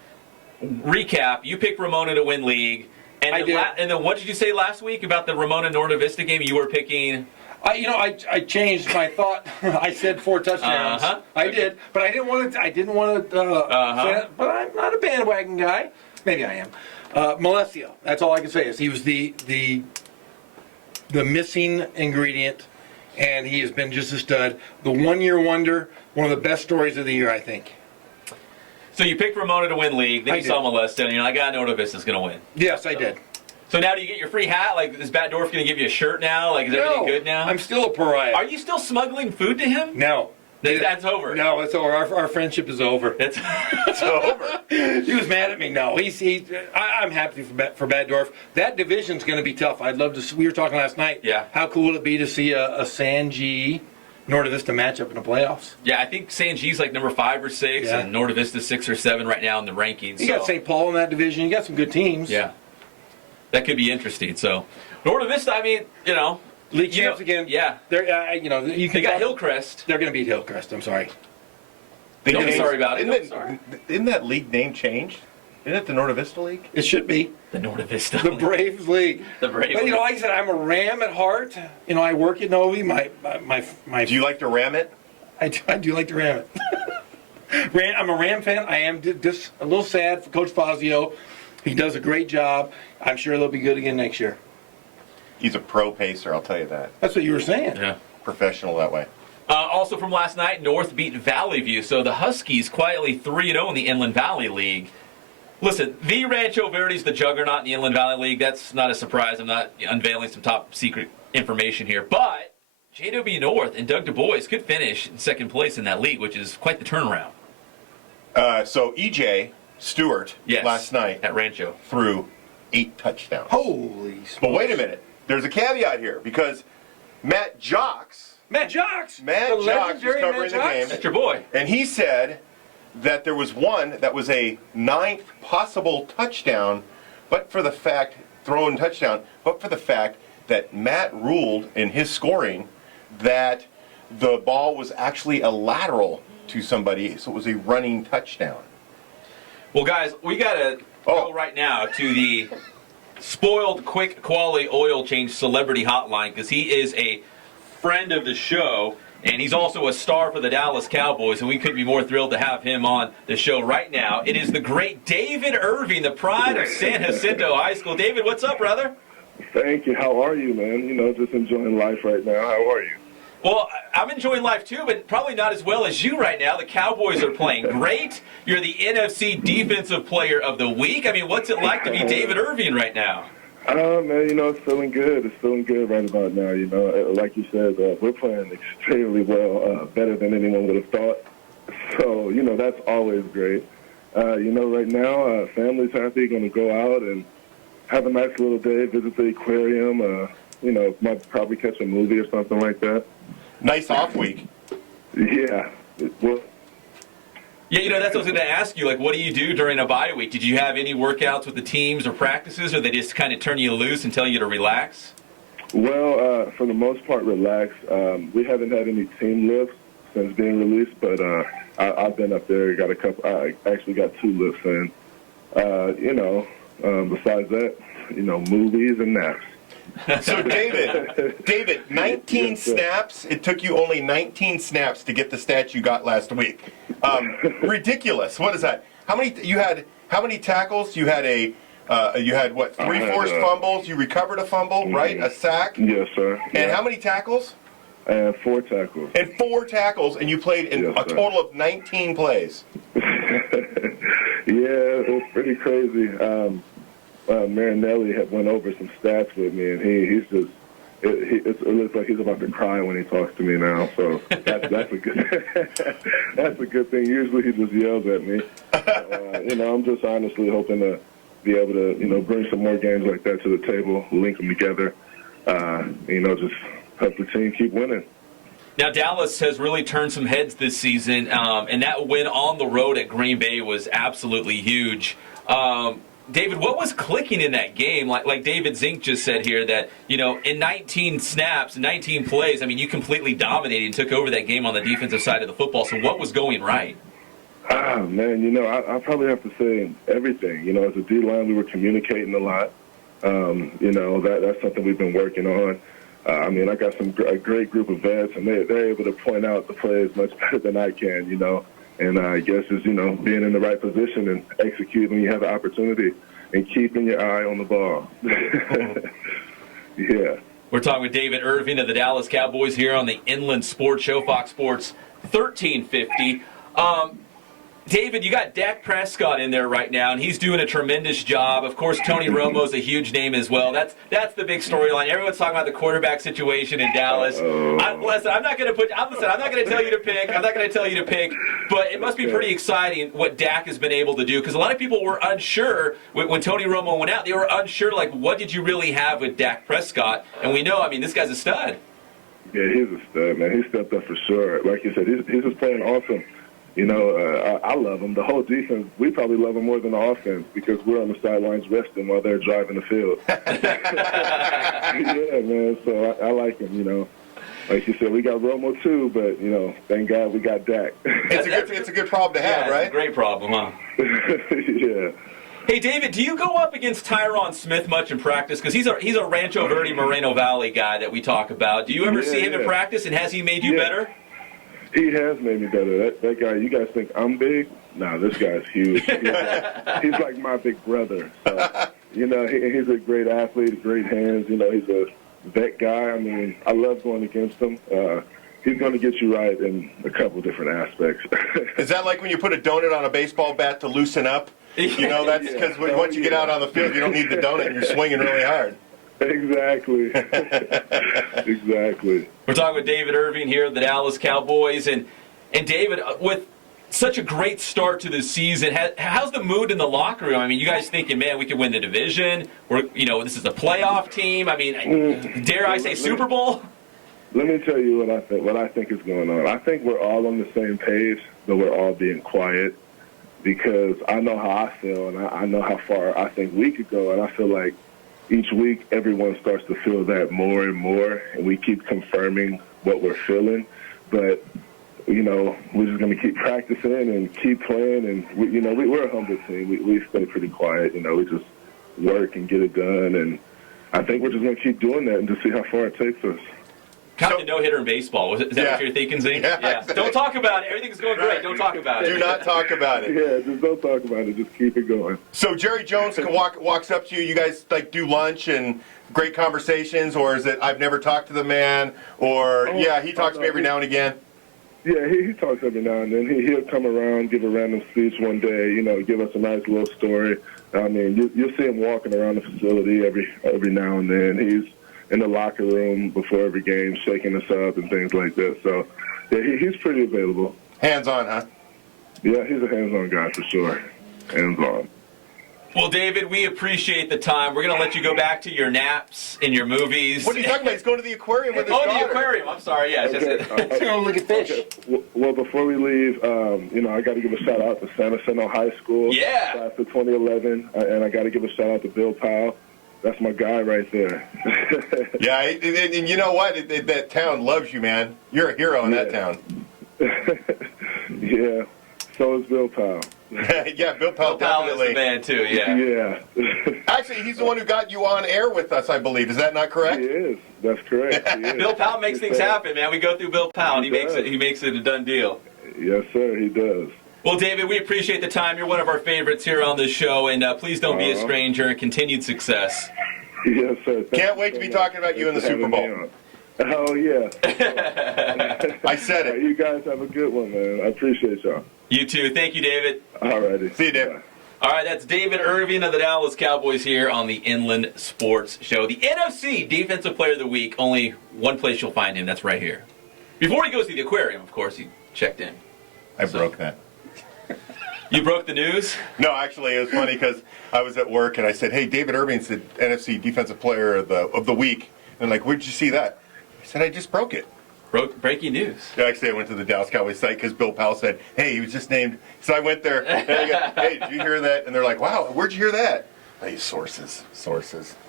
Recap, you picked Ramona to win league. And I did. And then what did you say last week about the Ramona Norte Vista game? You were picking... I changed my thought. I said 4 touchdowns. I did, but I didn't want to. Say that, but I'm not a bandwagon guy. Maybe I am. Malesio. That's all I can say is he was the missing ingredient, and he has been just a stud. The 1-year wonder. One of the best stories of the year, I think. So you picked Ramona to win league, then I you did. saw Molesta, and you're like, Norte Vista's going to win. Yes, I did. So now do you get your free hat? Like, is Bat Dwarf going to give you a shirt now? Like, is everything good now? I'm still a pariah. Are you still smuggling food to him? No. That's over. No, it's over. Our friendship is over. It's over. He was mad at me. No, I'm happy for Bad Dwarf. That division's going to be tough. I'd love to. We were talking last night. Yeah. How cool would it be to see a Sanji Norte Vista matchup in the playoffs. Yeah, I think San G's like number 5 or 6, Yeah. and Norte Vista's 6 or 7 right now in the rankings. You got St. Paul in that division. You got some good teams. Yeah, that could be interesting. So Norte Vista, I mean, League champs again. Yeah, They're you can they got Hillcrest. They're going to beat Hillcrest. I'm sorry. Don't be sorry about it. Isn't that league name changed? Isn't it the Norte Vista League? It should be The Norte Vista. the Braves League. The Braves. But like I said, I'm a Ram at heart. I work at Novi. My. Do you like to ram it? I do like to ram it. I'm a Ram fan. I am just a little sad for Coach Fazio. He does a great job. I'm sure they'll be good again next year. He's a pro pacer, I'll tell you that. That's what you were saying. Yeah. Professional that way. Also from last night, North beat Valley View. So the Huskies quietly 3-0 in the Inland Valley League. Listen, the Rancho Verde's the juggernaut in the Inland Valley League. That's not a surprise. I'm not unveiling some top secret information here. But JW North and Doug Du Bois could finish in second place in that league, which is quite the turnaround. So EJ Stewart last night at Rancho threw 8 touchdowns. Holy smokes. But wait a minute. There's a caveat here because Matt Jocks was covering the game. That's your boy. And he said that there was one that was a 9th possible touchdown, but for the fact that Matt ruled in his scoring that the ball was actually a lateral to somebody, so it was a running touchdown. Well, guys, we got to go right now to the Spoiled Quick Quality Oil Change Celebrity Hotline because he is a friend of the show, and he's also a star for the Dallas Cowboys, and we couldn't be more thrilled to have him on the show right now. It is the great David Irving, the pride of San Jacinto High School. David, what's up, brother? Thank you. How are you, man? Just enjoying life right now. How are you? Well, I'm enjoying life too, but probably not as well as you right now. The Cowboys are playing great. You're the NFC Defensive Player of the Week. I mean, what's it like to be David Irving right now? Man, it's feeling good. It's feeling good right about now. Like you said, we're playing extremely well, better than anyone would have thought. So, that's always great. Right now, family's happy, going to go out and have a nice little day, visit the aquarium, might probably catch a movie or something like that. Nice off week. Yeah. Well, yeah, that's what I was going to ask you. Like, what do you do during a bye week? Did you have any workouts with the teams or practices, or they just kind of turn you loose and tell you to relax? Well, for the most part, relax. We haven't had any team lifts since being released, but I've been up there. Got a couple. I actually got 2 lifts in. Besides that, movies and naps. So, David, 19 snaps. It took you only 19 snaps to get the stats you got last week. Ridiculous. What is that? How many tackles? You had what? 3 forced fumbles. You recovered a fumble, right? A sack. Yes, sir. And how many tackles? 4 tackles. And 4 tackles, and you played in a total of 19 plays. Yeah, it was pretty crazy. Marinelli had went over some stats with me, and it looks like he's about to cry when he talks to me now. So that's a good that's a good thing. Usually he just yells at me. I'm just honestly hoping to be able to bring some more games like that to the table, link them together. Just help the team keep winning. Now, Dallas has really turned some heads this season, and that win on the road at Green Bay was absolutely huge. David, what was clicking in that game? Like David Zink just said here that, in 19 snaps, 19 plays, I mean, you completely dominated and took over that game on the defensive side of the football. So what was going right? Man, I probably have to say everything. As a D-line, we were communicating a lot. That's something we've been working on. I got a great group of vets, and they're able to point out the plays much better than I can, And I guess it's, being in the right position and executing when you have the opportunity and keeping your eye on the ball. Yeah. We're talking with David Irving of the Dallas Cowboys here on the Inland Sports Show, Fox Sports 1350. David, you got Dak Prescott in there right now, and he's doing a tremendous job. Of course, Tony Romo's a huge name as well. That's the big storyline. Everyone's talking about the quarterback situation in Dallas. I'm not going to tell you to pick. I'm not going to tell you to pick. But it must be pretty exciting what Dak has been able to do, because a lot of people were unsure when Tony Romo went out. They were unsure, what did you really have with Dak Prescott? And we know, this guy's a stud. Yeah, he's a stud, man. He stepped up for sure. Like you said, he's just playing awesome. You know, I love him. The whole defense, we probably love him more than the offense because we're on the sidelines resting while they're driving the field. Yeah, man. So I like him, you know. Like you said, we got Romo too, but, you know, thank God we got Dak. It's a good problem to have, right? It's a great problem, huh? Yeah. Hey, David, do you go up against Tyron Smith much in practice? Because he's a Rancho Verde, Moreno Valley guy that we talk about. Do you ever see him in practice, and has he made you better? He has made me better. That guy, you guys think I'm big? Nah, this guy's huge. He's like my big brother. So, you know, he's a great athlete, great hands. You know, he's a vet guy. I mean, I love going against him. He's going to get you right in a couple different aspects. Is that like when you put a donut on a baseball bat to loosen up? You know, that's because once you get out on the field, you don't need the donut and you're swinging really hard. Exactly. Exactly. We're talking with David Irving here, the Dallas Cowboys. And David, with such a great start to the season, how's the mood in the locker room? I mean, you guys thinking, man, we could win the division? This is a playoff team. I mean, dare I say Super Bowl? Let me tell you what I think is going on. I think we're all on the same page, but we're all being quiet because I know how I feel and I know how far I think we could go, and I feel like each week everyone starts to feel that more and more, and we keep confirming what we're feeling. But, you know, we're just going to keep practicing and keep playing, and, we're a humble team. We stay pretty quiet. You know, we just work and get it done, and I think we're just going to keep doing that and just see how far it takes us. Kind of a no-hitter in baseball. Is that what you're thinking, Zink? Yeah. Exactly. Don't talk about it. Everything's going great. Don't talk about it. Do not talk about it. Yeah, just don't talk about it. Just keep it going. So Jerry Jones walks up to you. You guys like do lunch and great conversations, or is it I've never talked to the man, or he talks to me every now and again? Yeah, he talks every now and then. He'll come around, give a random speech one day, you know, give us a nice little story. I mean, you'll see him walking around the facility every now and then. He's in the locker room before every game, shaking us up and things like that. So, yeah, he's pretty available. Hands-on, huh? Yeah, he's a hands-on guy for sure. Hands-on. Well, David, we appreciate the time. We're going to let you go back to your naps and your movies. What are you talking about? He's going to the aquarium with his daughter. The aquarium. I'm sorry. Yeah, okay. He's going to look at fish. Okay. Well, before we leave, I got to give a shout-out to San Jacinto High School. Yeah. Class of 2011. And I got to give a shout-out to Bill Powell. That's my guy right there. Yeah, and you know what? That town loves you, man. You're a hero in that town. Yeah, so is Bill Powell. Yeah, Bill Powell is the man, too, Yeah. Actually, he's the one who got you on air with us, I believe. Is that not correct? He is. That's correct. He is. Bill Powell makes things happen, man. We go through Bill Powell, and he makes it a done deal. Yes, sir, he does. Well, David, we appreciate the time. You're one of our favorites here on this show, and please don't be a stranger. Continued success. Yes, sir. Can't wait to be talking about you in the Super Bowl. Oh, yeah. I said it. You guys have a good one, man. I appreciate y'all. You too. Thank you, David. All righty. See you, David. All right, that's David Irving of the Dallas Cowboys here on the Inland Sports Show. The NFC Defensive Player of the Week, only one place you'll find him. That's right here. Before he goes to the aquarium, of course, he checked in. I broke that. You broke the news? No, actually, it was funny because I was at work and I said, "Hey, David Irving's the NFC Defensive Player of the Week." And like, "Where'd you see that?" I said, "I just broke it." Breaking news. Yeah, actually, I went to the Dallas Cowboys site because Bill Powell said, "Hey, he was just named." So I went there. And I go, "Hey, did you hear that?" And they're like, "Wow, where'd you hear that?" Hey, sources.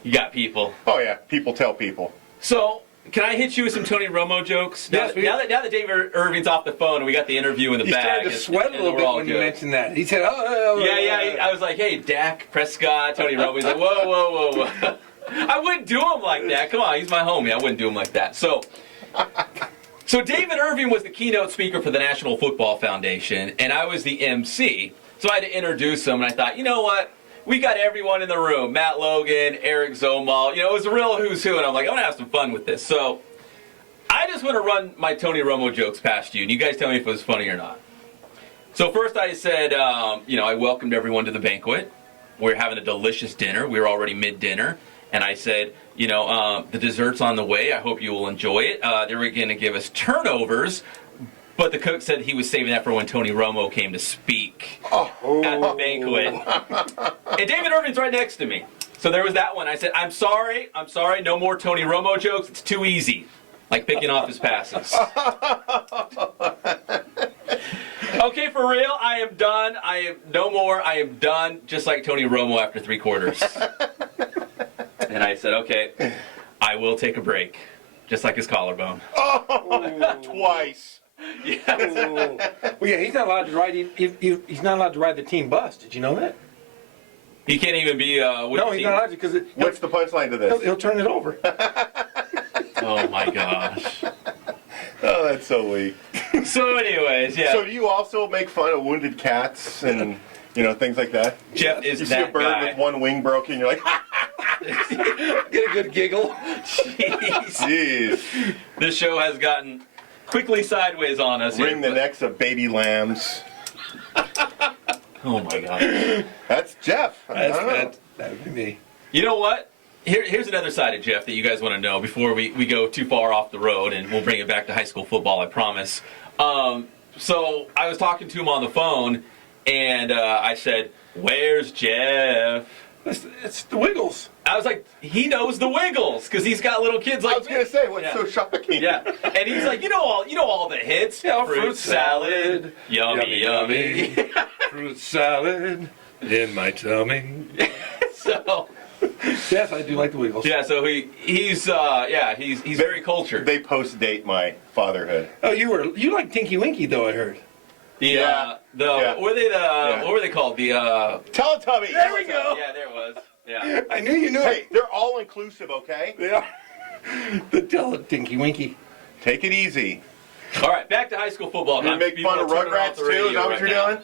You got people. Oh yeah, people tell people. So, can I hit you with some Tony Romo jokes? Now that David Irving's off the phone and we got the interview in the bag. He started to sweat a little bit when you mentioned that. He said, I was like, hey, Dak Prescott, Tony Romo. He's like, whoa. I wouldn't do him like that. Come on, he's my homie. I wouldn't do him like that. So David Irving was the keynote speaker for the National Football Foundation, and I was the MC. So I had to introduce him, and I thought, you know what? We got everyone in the room. Matt Logan, Eric Zomal. You know, it was a real who's who, and I'm like, I want to have some fun with this. So I just want to run my Tony Romo jokes past you, and you guys tell me if it was funny or not. So first I said, I welcomed everyone to the banquet. We're having a delicious dinner. We were already mid-dinner. And I said, the dessert's on the way. I hope you will enjoy it. They were going to give us turnovers. But the cook said he was saving that for when Tony Romo came to speak at the banquet. And David Irving's right next to me. So there was that one. I said, I'm sorry, no more Tony Romo jokes. It's too easy. like picking off his passes. Okay, for real, I am done. I am no more. I am done, just like Tony Romo after 3 quarters. And I said, okay, I will take a break, just like his collarbone. Oh, twice. Yes. Well, yeah, he's not allowed to ride. He's not allowed to ride the team bus. Did you know that? He can't even be. No, he's not allowed to because What's the punchline to this? he'll turn it over. Oh my gosh. Oh, that's so weak. So, anyways, yeah. So, do you also make fun of wounded cats and things like that? Jeff is You see a that bird guy. with one wing broken, you're like, Get a good giggle. Jeez. jeez. This show has gotten quickly sideways on us. Wring the here, necks of baby lambs. Oh my gosh. That's Jeff. I don't know. That would be me. You know what? Here's another side of Jeff that you guys want to know before we go too far off the road, and we'll bring it back to high school football, I promise. So I was talking to him on the phone, and I said, "Where's Jeff?" It's the Wiggles. I was like, he knows the Wiggles because he's got little kids like I was going to say, what's so shocking? Yeah, and he's like, you know all the hits. Yeah, fruit salad, yummy, yummy. Fruit salad in my tummy. So Yes, I do like the Wiggles. yeah, so he's very cultured. They post-date my fatherhood. Oh, you like Tinky Winky though, I heard. Yeah. What were they called? The Teletubby. There we go. Yeah, there it was. Yeah. I knew you knew Hey, it. they're all inclusive, okay? Yeah. The Tinky Winky. Take it easy. All right, back to high school football. You make fun of Rugrats too? Is that what you're doing?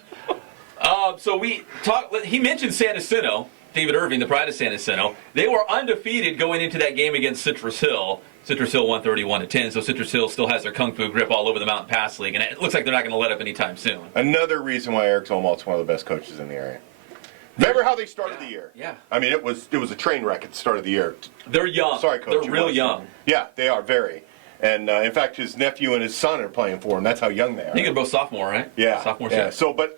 So we talked. He mentioned San Jacinto. David Irving, the pride of San Jacinto. They were undefeated going into that game against Citrus Hill. Citrus Hill won 31-10, so Citrus Hill still has their kung fu grip all over the Mountain Pass League, and it looks like they're not going to let up anytime soon. Another reason why Eric Zolmalt's one of the best coaches in the area. Remember how they started the year? Yeah. I mean, it was a train wreck at the start of the year. They're young. Sorry, Coach. They're real young. Yeah, they are very. And in fact, his nephew and his son are playing for him. That's how young they are. I think they're both sophomore, right? Yeah. Sophomore. Yeah. So, but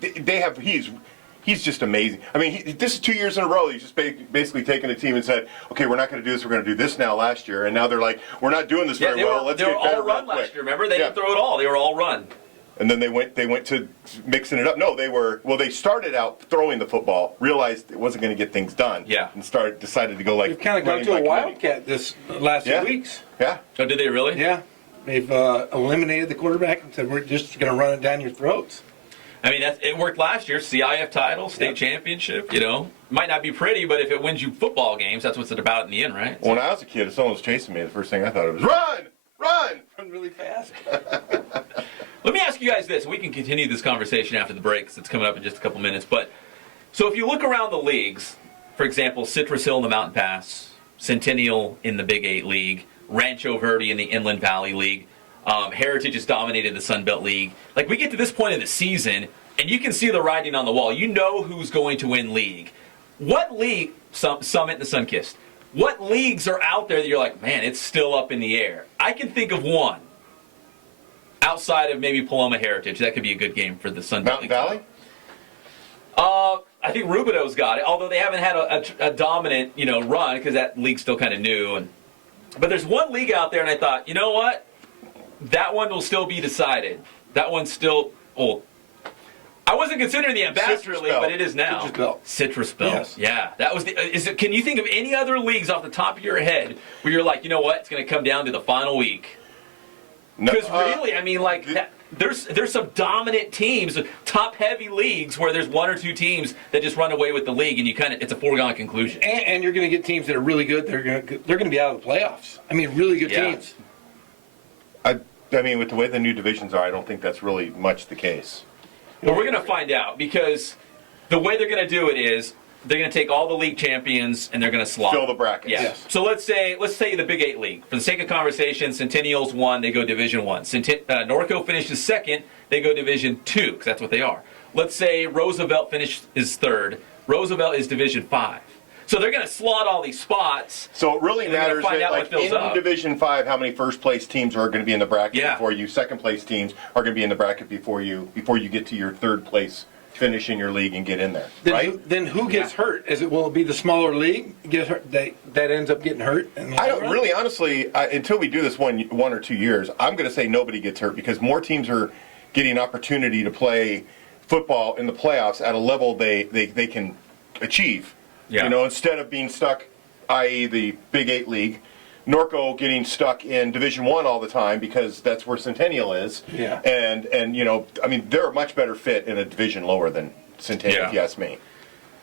they have. He's just amazing. I mean, this is 2 years in a row. He's just basically taken a team and said, "Okay, we're not going to do this. We're going to do this now." Last year, and now they're like, "We're not doing this very well. Let's they were get better all run real quick." last year. Remember, they didn't throw it all. They were all run. And then they went to mixing it up. No, they started out throwing the football, realized it wasn't going to get things done. Yeah. And decided to go like. We've kind of gone to a wildcat this last few weeks. Yeah. Oh, did they really? Yeah. They've eliminated the quarterback and said, we're just going to run it down your throats. I mean, it worked last year. CIF title, state championship, Might not be pretty, but if it wins you football games, that's what it's about in the end, right? When I was a kid, if someone was chasing me, the first thing I thought of was, run! Run really fast. Let me ask you guys this. We can continue this conversation after the break because it's coming up in just a couple minutes. But so if you look around the leagues, for example, Citrus Hill in the Mountain Pass, Centennial in the Big 8 League, Rancho Verde in the Inland Valley League, Heritage has dominated the Sun Belt League. Like, we get to this point of the season, and you can see the writing on the wall. You know who's going to win league. What league, Summit and the Sunkist, what leagues are out there that you're like, man, it's still up in the air? I can think of one. Outside of maybe Paloma Heritage, that could be a good game for the Sun Belt Mountain Valley? I think Rubidoux got it, although they haven't had a dominant, run because that league's still kind of new. But there's one league out there, and I thought, you know what? That one will still be decided. That one's still old. I wasn't considering the Ambassador League, but it is now. Citrus Belt. Citrus Belt. Yes. Yeah, that was can you think of any other leagues off the top of your head where you're like, you know what? It's going to come down to the final week. Because really, I mean, there's some dominant teams, top-heavy leagues where there's one or two teams that just run away with the league, and it's a foregone conclusion. And you're going to get teams that are really good. They're going to be out of the playoffs. I mean, really good teams. I mean, with the way the new divisions are, I don't think that's really much the case. Well, we're going to find out because the way they're going to do it is they're going to take all the league champions and they're going to slot. Fill the brackets. Yeah. Yes. So let's say the Big 8 League. For the sake of conversation, Centennial's won, they go Division 1. Norco finishes second, they go Division 2, because that's what they are. Let's say Roosevelt is third. Roosevelt is Division 5. So they're going to slot all these spots. So it really matters that, like, in up. Division 5, how many first-place teams are going to be in the bracket Yeah. before you. Second-place teams are going to be in the bracket before you get to your third-place finish in your league and get in there, Then, right? then who gets hurt? Will it be the smaller league get hurt, that ends up getting hurt? I don't really, honestly, until we do this one or 2 years, I'm going to say nobody gets hurt because more teams are getting an opportunity to play football in the playoffs at a level they can achieve. Yeah. You know, instead of being stuck, i.e. the Big 8 league, Norco getting stuck in Division I all the time because that's where Centennial is. Yeah. And you know, I mean, they're a much better fit in a division lower than Centennial, if you ask me.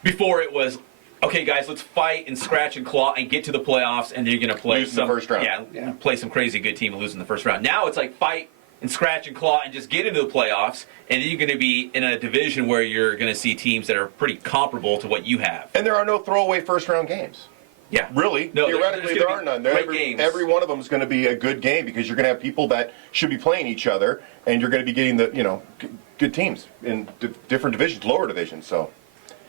Before it was, okay, guys, let's fight and scratch and claw and get to the playoffs, and then you're going to play Lose in the first round. Yeah, play some crazy good team and lose in the first round. Now it's like fight and scratch and claw and just get into the playoffs, and then you're going to be in a division where you're going to see teams that are pretty comparable to what you have. And there are no throwaway first-round games. Yeah. Really? No, theoretically, there are none. Every one of them is going to be a good game because you're going to have people that should be playing each other, and you're going to be getting the good teams in different divisions, lower divisions. So.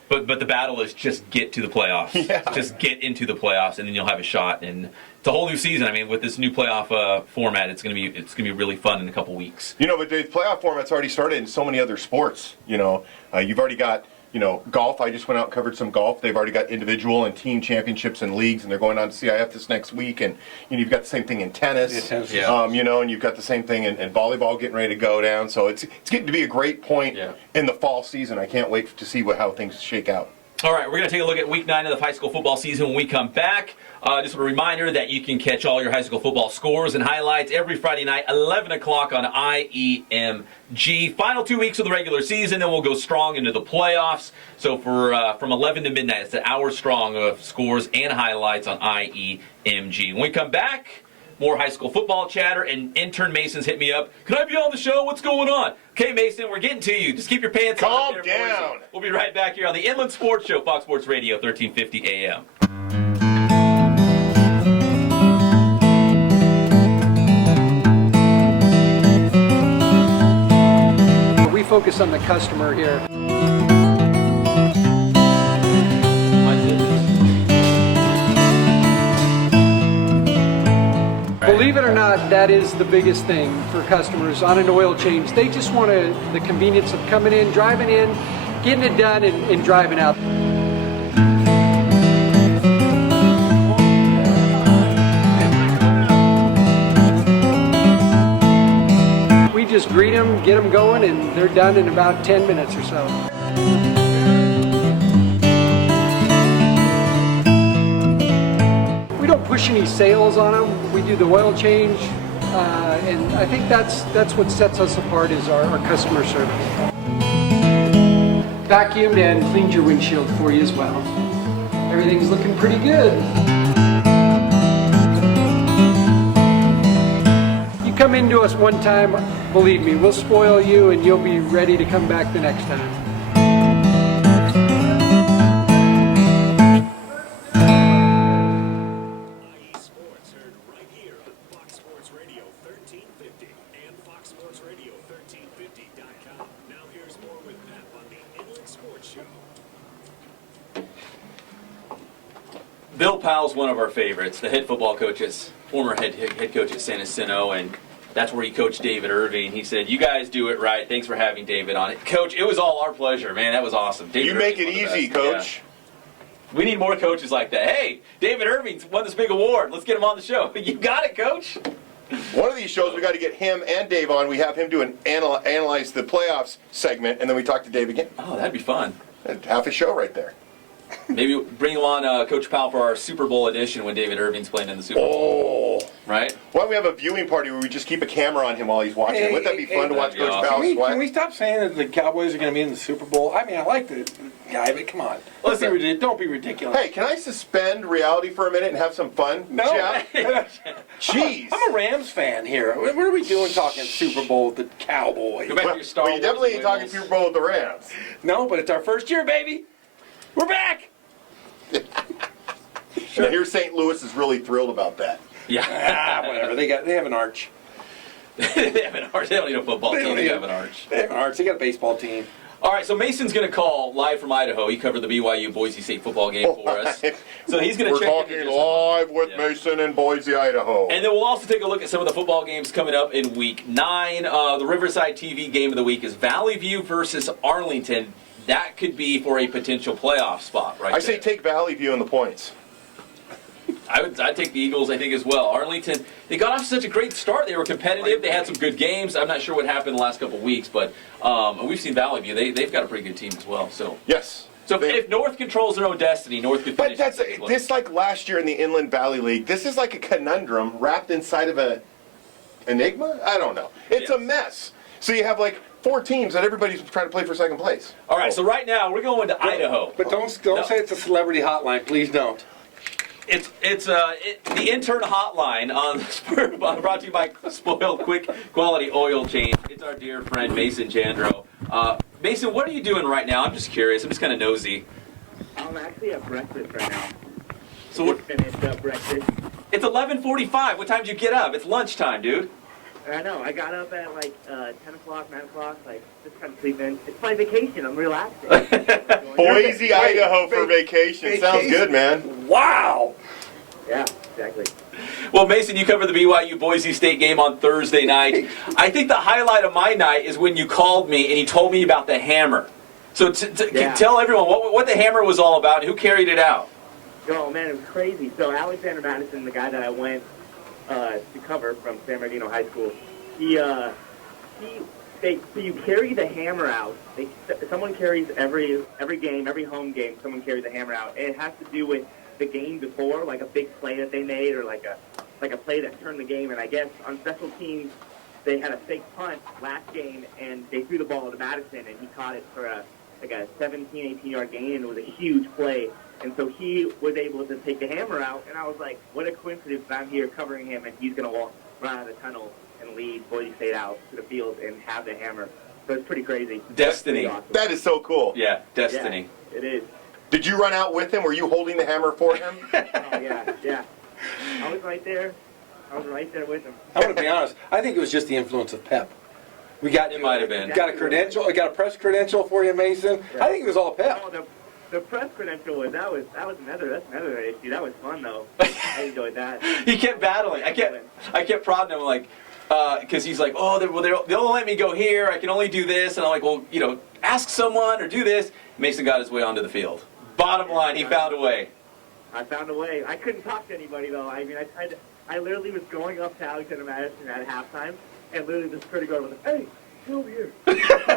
But the battle is just get to the playoffs. Yeah. Just get into the playoffs, and then you'll have a shot. And it's a whole new season. I mean, with this new playoff format, it's gonna be really fun in a couple weeks. You know, but the playoff format's already started in so many other sports. You know, you've already got. You know, golf, I just went out and covered some golf. They've already got individual and team championships and leagues, and they're going on to CIF this next week. And, you know, you've got the same thing in tennis. Yeah. You know, and you've got the same thing in volleyball getting ready to go down. So it's getting to be a great point in the fall season. I can't wait to see how things shake out. All right, we're going to take a look at Week 9 of the high school football season when we come back. Just a reminder that you can catch all your high school football scores and highlights every Friday night, 11 o'clock on IEMG. Final 2 weeks of the regular season, then we'll go strong into the playoffs. So from 11 to midnight, it's an hour strong of scores and highlights on IEMG. When we come back, more high school football chatter, and intern Mason's hit me up. Can I be on the show? What's going on? Okay, Mason, we're getting to you. Just keep your pants on. Calm down. We'll be right back here on the Inland Sports Show, Fox Sports Radio, 1350 AM. We focus on the customer here. Believe it or not, that is the biggest thing for customers on an oil change. They just want the convenience of coming in, driving in, getting it done, and driving out. We just greet them, get them going, and they're done in about 10 minutes or so. We don't push any sales on them. We do the oil change, and I think that's what sets us apart is our customer service. Vacuumed and cleaned your windshield for you as well. Everything's looking pretty good. You come into us one time, believe me, we'll spoil you and you'll be ready to come back the next time. Bill Powell's one of our favorites, the head football coaches, former head coach at San Jacinto, and that's where he coached David Irving. He said, "You guys do it right. Thanks for having David on it." Coach, it was all our pleasure, man. That was awesome. David You make it Irving's one of the easy, best. Coach. Yeah. We need more coaches like that. Hey, David Irving's won this big award. Let's get him on the show. You got it, Coach. One of these shows, we got to get him and Dave on. We have him do an analyze the playoffs segment, and then we talk to Dave again. Oh, that'd be fun. Half a show right there. Maybe bring on Coach Powell for our Super Bowl edition when David Irving's playing in the Super Bowl. Oh. Right? Why don't we have a viewing party where we just keep a camera on him while he's watching? Wouldn't that be fun to watch that'd be Coach awesome. Powell sweat? Can we stop saying that the Cowboys are going to be in the Super Bowl? I mean, I like the guy, but come on. Don't be ridiculous. Hey, can I suspend reality for a minute and have some fun? No. Jeff? Jeez. I'm a Rams fan here. What are we doing talking Super Bowl with the Cowboys? Go back to your Star Well, Wars you definitely ain't talking labels. Super Bowl with the Rams. No, but it's our first year, baby. We're back. And I hear St. Louis is really thrilled about that. Yeah. Whatever. They have an arch. They have an arch. They don't need a football team. They have an arch. They have an arch. They got a baseball team. All right, so Mason's going to call live from Idaho. He covered the BYU Boise State football game for us. So he's going to We're check talking in just- live with Yeah. Mason in Boise, Idaho. And then we'll also take a look at some of the football games coming up in Week 9. The Riverside TV game of the week is Valley View versus Arlington. that could be for a potential playoff spot, right? I say take Valley View in the points. I'd take the Eagles, I think, as well. Arlington, they got off to such a great start. They were competitive. They had some good games. I'm not sure what happened the last couple of weeks, but we've seen Valley View. They've got a pretty good team as well. So Yes. So if North controls their own destiny, North could finish. But this like last year in the Inland Valley League. This is like a conundrum wrapped inside of a enigma. I don't know. It's a mess. So you have like 4 teams that everybody's trying to play for second place. All right. So right now we're going to Idaho. But don't say it's a celebrity hotline. Please don't. It's the intern hotline brought to you by Spoiled Quick Quality Oil Change. It's our dear friend Mason Jandreau. Mason, what are you doing right now? I'm just curious. I'm just kind of nosy. I'm actually at breakfast right now. So what? Finished up breakfast. It's 11:45. What time did you get up? It's lunchtime, dude. I know. I got up at like 10 o'clock, 9 o'clock, like just kind of sleeping. It's my vacation. I'm relaxing. Boise, Idaho for vacation. Sounds good, man. Wow. Yeah, exactly. Well, Mason, you covered the BYU Boise State game on Thursday night. I think the highlight of my night is when you called me and you told me about the hammer. So tell everyone what the hammer was all about and who carried it out. Oh, man, it was crazy. So Alexander Madison, the guy that I went to cover from San Bernardino High School, so you carry the hammer out. Someone carries every game, every home game, someone carries the hammer out. And it has to do with the game before, like a big play that they made or like a play that turned the game. And I guess on special teams, they had a fake punt last game, and they threw the ball to Madison, and he caught it for a 17, 18-yard gain, and it was a huge play. And so he was able to take the hammer out, and I was like, what a coincidence that I'm here covering him, and he's going to run out of the tunnel and lead Boise State out to the field and have the hammer. So it's pretty crazy. Destiny. Awesome. That is so cool. Yeah, destiny. Yeah, it is. Did you run out with him? Were you holding the hammer for him? Oh, yeah. I was right there. I was right there with him. I'm going to be honest. I think it was just the influence of Pep. It might have been. Got a credential. Got a press credential for you, Mason. Yeah. I think it was all Pep. Oh, the press credential was that's another issue. That was fun though. I enjoyed that. He kept battling. I kept prodding him like, because he's like, oh, they'll let me go here. I can only do this, and I'm like, well, ask someone or do this. Mason got his way onto the field. Bottom line, he found a way. I found a way. I couldn't talk to anybody though. I mean, I literally was going up to Alexander Madison at halftime, and literally the security guard was like, hey, get over here.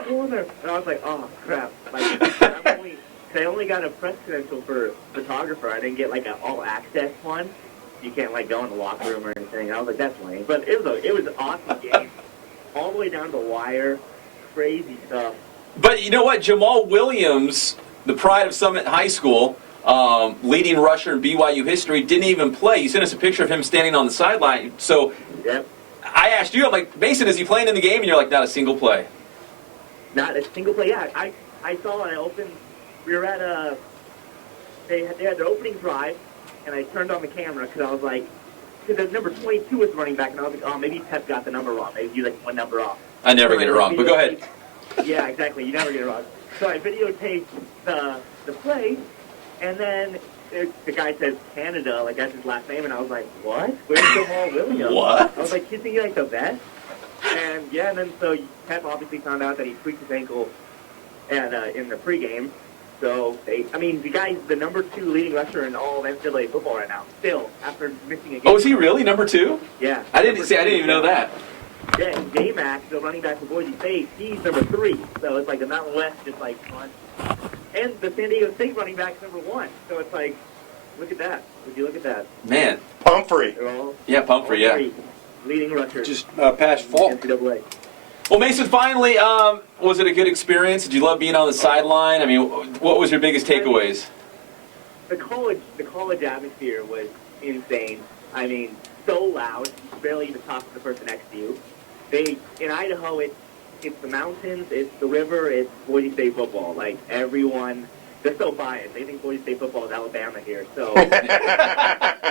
Go in there. And I was like, oh, crap. Like, I only got a press credential for photographer. I didn't get like an all-access one. You can't like go in the locker room or anything. I was like, that's lame. But it was an awesome game. All the way down to the wire. Crazy stuff. But you know what? Jamal Williams, the pride of Summit High School, leading rusher in BYU history, didn't even play. You sent us a picture of him standing on the sideline. So yep. I asked you, I'm like, Mason, is he playing in the game? And you're like, not a single play. Not a single play. Yeah, I saw it. I opened. We were at they had their opening drive, and I turned on the camera because I was like, because the number 22 was running back, and I was like, oh, maybe Pep got the number wrong. Maybe he's like one number off. I never get it wrong, but go ahead. Yeah, exactly. You never get it wrong. So I videotaped the play, and then the guy says Canada, like that's his last name, and I was like, what? Where's Jamal Williams? What? I was like, isn't he like the best? And yeah, and then so Pep obviously found out that he tweaked his ankle in the pregame. So, the guy's the number 2 leading rusher in all of NCAA football right now. Still, after missing a game. Oh, is he really number 2? Yeah. I didn't even know that. Yeah, J-Mac, the running back for Boise State, he's number 3. So it's like the Mountain West just like fun. And the San Diego State running back's number 1. So it's like, look at that. Would you look at that? Man. Pumphrey. Pumphrey, yeah. Leading rusher. Just past fall. NCAA. Well, Mason, finally, was it a good experience? Did you love being on the sideline? I mean, what was your biggest takeaways? The college atmosphere was insane. I mean, so loud, you could barely even talk to the person next to you. In Idaho, it's the mountains, it's the river, it's Boise State football. Like, everyone, they're so biased. They think Boise State football is Alabama here. So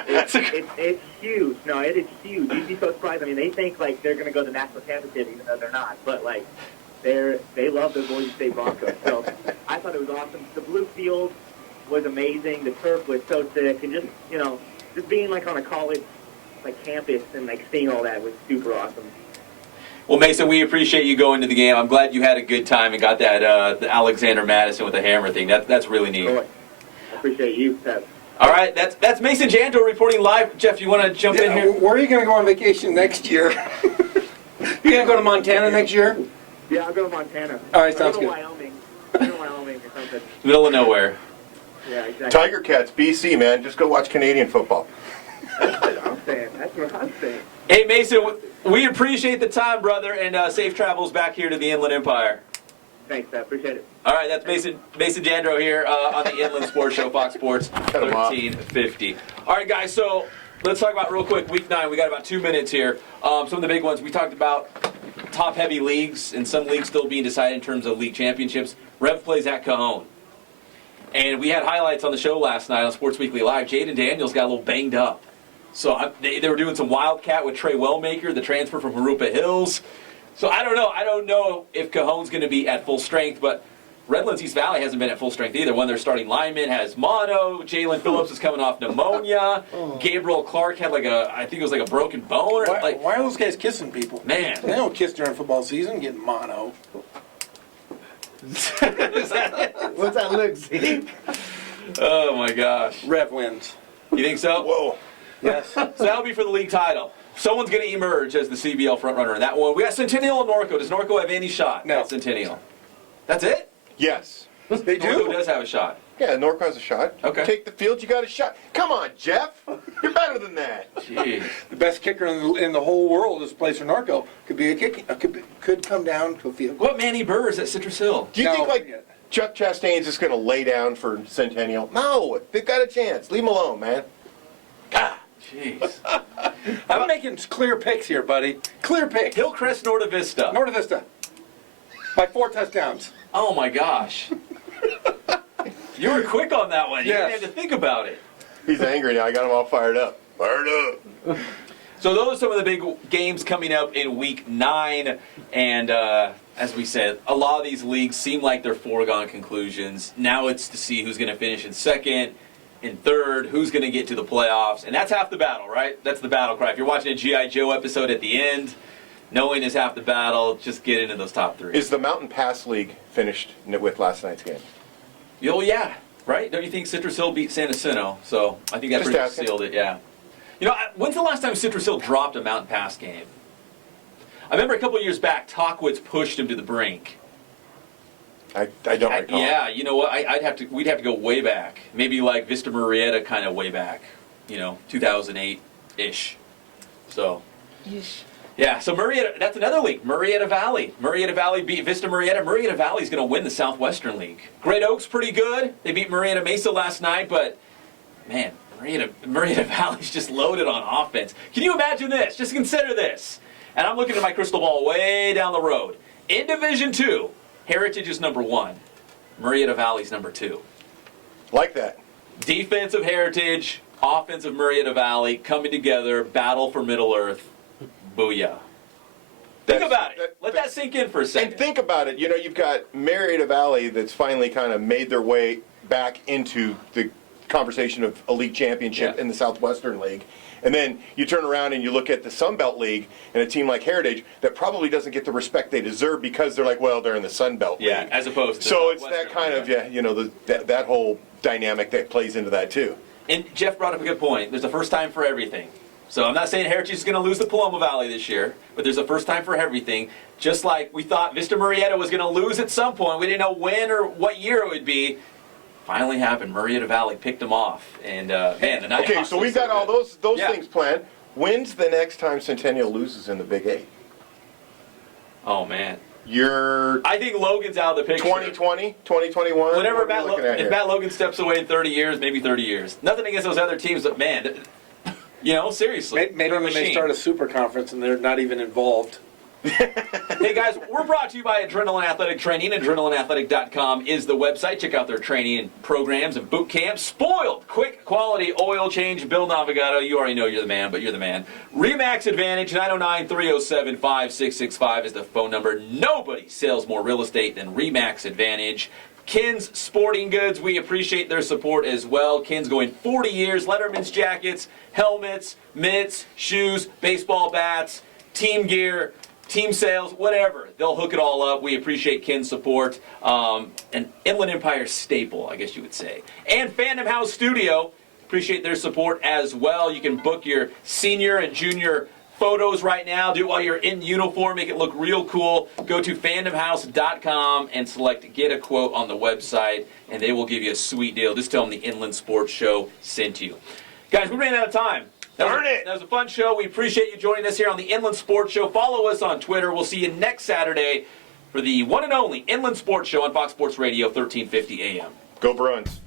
it's huge. No, it is huge. You'd be so surprised. I mean, they think, like, they're going to go to the national championship, even though they're not. But, like, they love the Boise State Broncos. So I thought it was awesome. The blue field was amazing. The turf was so sick. And just being, like, on a college, like, campus and, like, seeing all that was super awesome. Well, Mason, we appreciate you going to the game. I'm glad you had a good time and got that the Alexander Madison with the hammer thing. That's really neat. I appreciate you, Pep. All right, that's Mason Jandreau reporting live. Jeff, you want to jump in here? Where are you going to go on vacation next year? You going to go to Montana next year? Yeah, I'll go to Montana. All right, sounds I'll good. go to Wyoming. I'll go to Wyoming or something. Middle of nowhere. Yeah, exactly. Tiger Cats, BC, man. Just go watch Canadian football. That's what I'm saying. That's what I'm saying. Hey, Mason, we appreciate the time, brother, and safe travels back here to the Inland Empire. Thanks, Pep. Appreciate it. All right, that's Mason Jandreau here on the Inland Sports Show, Fox Sports 1350. All right, guys, so let's talk about real quick Week 9. We got about 2 minutes here. Some of the big ones we talked about: top-heavy leagues, and some leagues still being decided in terms of league championships. Rev plays at Cajon. And we had highlights on the show last night on Sports Weekly Live. Jaden Daniels got a little banged up. So they were doing some Wildcat with Trey Wellmaker, the transfer from Harupa Hills. So I don't know. I don't know if Cajon's going to be at full strength, but Redlands East Valley hasn't been at full strength either. One of their starting linemen has mono. Jalen Phillips is coming off pneumonia. Gabriel Clark had I think it was like a broken bone. Why are those guys kissing people? Man. They don't kiss during football season, getting mono. Is that it? What's that look, Zink? Oh, my gosh. Rev wins. You think so? Whoa. Yes. So that'll be for the league title. Someone's going to emerge as the CBL frontrunner in that one. We got Centennial and Norco. Does Norco have any shot? No. At Centennial. That's it? Yes. They Norco do? does have a shot. Yeah, Norco has a shot. Okay. Take the field, you got a shot. Come on, Jeff. You're better than that. Jeez. The best kicker in the whole world is plays for Norco. Could be a kick. Could come down to a field goal. What Manny Burrs at Citrus Hill? Do you No, think, forget it. Chuck Chastain's just going to lay down for Centennial? No, they've got a chance. Leave them alone, man. God. Jeez. I'm making clear picks here, buddy. Clear pick. Hillcrest, Norta Vista. North Vista. By 4 touchdowns. Oh, my gosh. You were quick on that one. You Yes. didn't have to think about it. He's angry now. I got him all fired up. Fired up. So those are some of the big games coming up in Week 9. And as we said, a lot of these leagues seem like they're foregone conclusions. Now it's to see who's going to finish in second, in third, who's going to get to the playoffs. And that's half the battle, right? That's the battle cry. If you're watching a G.I. Joe episode at the end, knowing is half the battle. Just get into those top 3. Is the Mountain Pass League finished with last night's game? Oh, yeah. Right? Don't you think Citrus Hill beat San Jacinto? So I think that Just pretty much asking. sealed it, yeah. You know, when's the last time Citrus Hill dropped a Mountain Pass game? I remember a couple of years back, Talkwitz pushed him to the brink. I don't recall. Yeah, you know what? We'd have to go way back. Maybe like Vista Marietta kind of way back. 2008-ish. So. Yeah, so Marietta, that's another league. Marietta Valley. Marietta Valley beat Vista Marietta. Marietta Valley's going to win the Southwestern League. Great Oak's pretty good. They beat Marietta Mesa last night, but, man, Marietta Valley's just loaded on offense. Can you imagine this? Just consider this. And I'm looking at my crystal ball way down the road. In Division 2, Heritage is number 1. Marietta Valley's number 2. Like that. Defensive Heritage, offensive Marietta Valley, coming together, battle for Middle Earth. Booyah. Think about it. Let that sink in for a second. And think about it. You've got Marietta Valley that's finally kind of made their way back into the conversation of a league championship in the Southwestern League. And then you turn around and you look at the Sun Belt League and a team like Heritage that probably doesn't get the respect they deserve because they're like, well, they're in the Sun Belt League. Yeah, as opposed to So it's Western that kind of, that whole dynamic that plays into that too. And Jeff brought up a good point. There's a first time for everything. So I'm not saying Heritage is going to lose to Paloma Valley this year, but there's a first time for everything. Just like we thought Vista Marietta was going to lose at some point. We didn't know when or what year it would be. Finally happened. Marietta Valley picked them off. And, man, the Okay, so we've got all those Yeah. things planned. When's the next time Centennial loses in the Big 8? Oh, man. I think Logan's out of the picture. 2020, 2021? Whenever What are we looking at if here? Matt Logan steps away in 30 years, maybe 30 years. Nothing against those other teams, but, man, seriously. Maybe they're a when they machine. start a super conference and they're not even involved. Hey guys, we're brought to you by Adrenaline Athletic Training. AdrenalineAthletic.com is the website. Check out their training and programs and boot camps. Spoiled, quick, quality oil change. Bill Navigato, you already know you're the man, but you're the man. Remax Advantage, 909-307-5665 is the phone number. Nobody sells more real estate than Remax Advantage. Ken's Sporting Goods, we appreciate their support as well. Ken's going 40 years. Letterman's jackets, helmets, mitts, shoes, baseball bats, team gear. team sales, whatever. They'll hook it all up. We appreciate Ken's support. An Inland Empire staple, I guess you would say. And Fandom House Studio, appreciate their support as well. You can book your senior and junior photos right now. Do it while you're in uniform. Make it look real cool. Go to fandomhouse.com and select Get a Quote on the website, and they will give you a sweet deal. Just tell them the Inland Sports Show sent you. Guys, we ran out of time. That was a fun show. We appreciate you joining us here on the Inland Sports Show. Follow us on Twitter. We'll see you next Saturday for the one and only Inland Sports Show on Fox Sports Radio, 1350 AM. Go Bruins.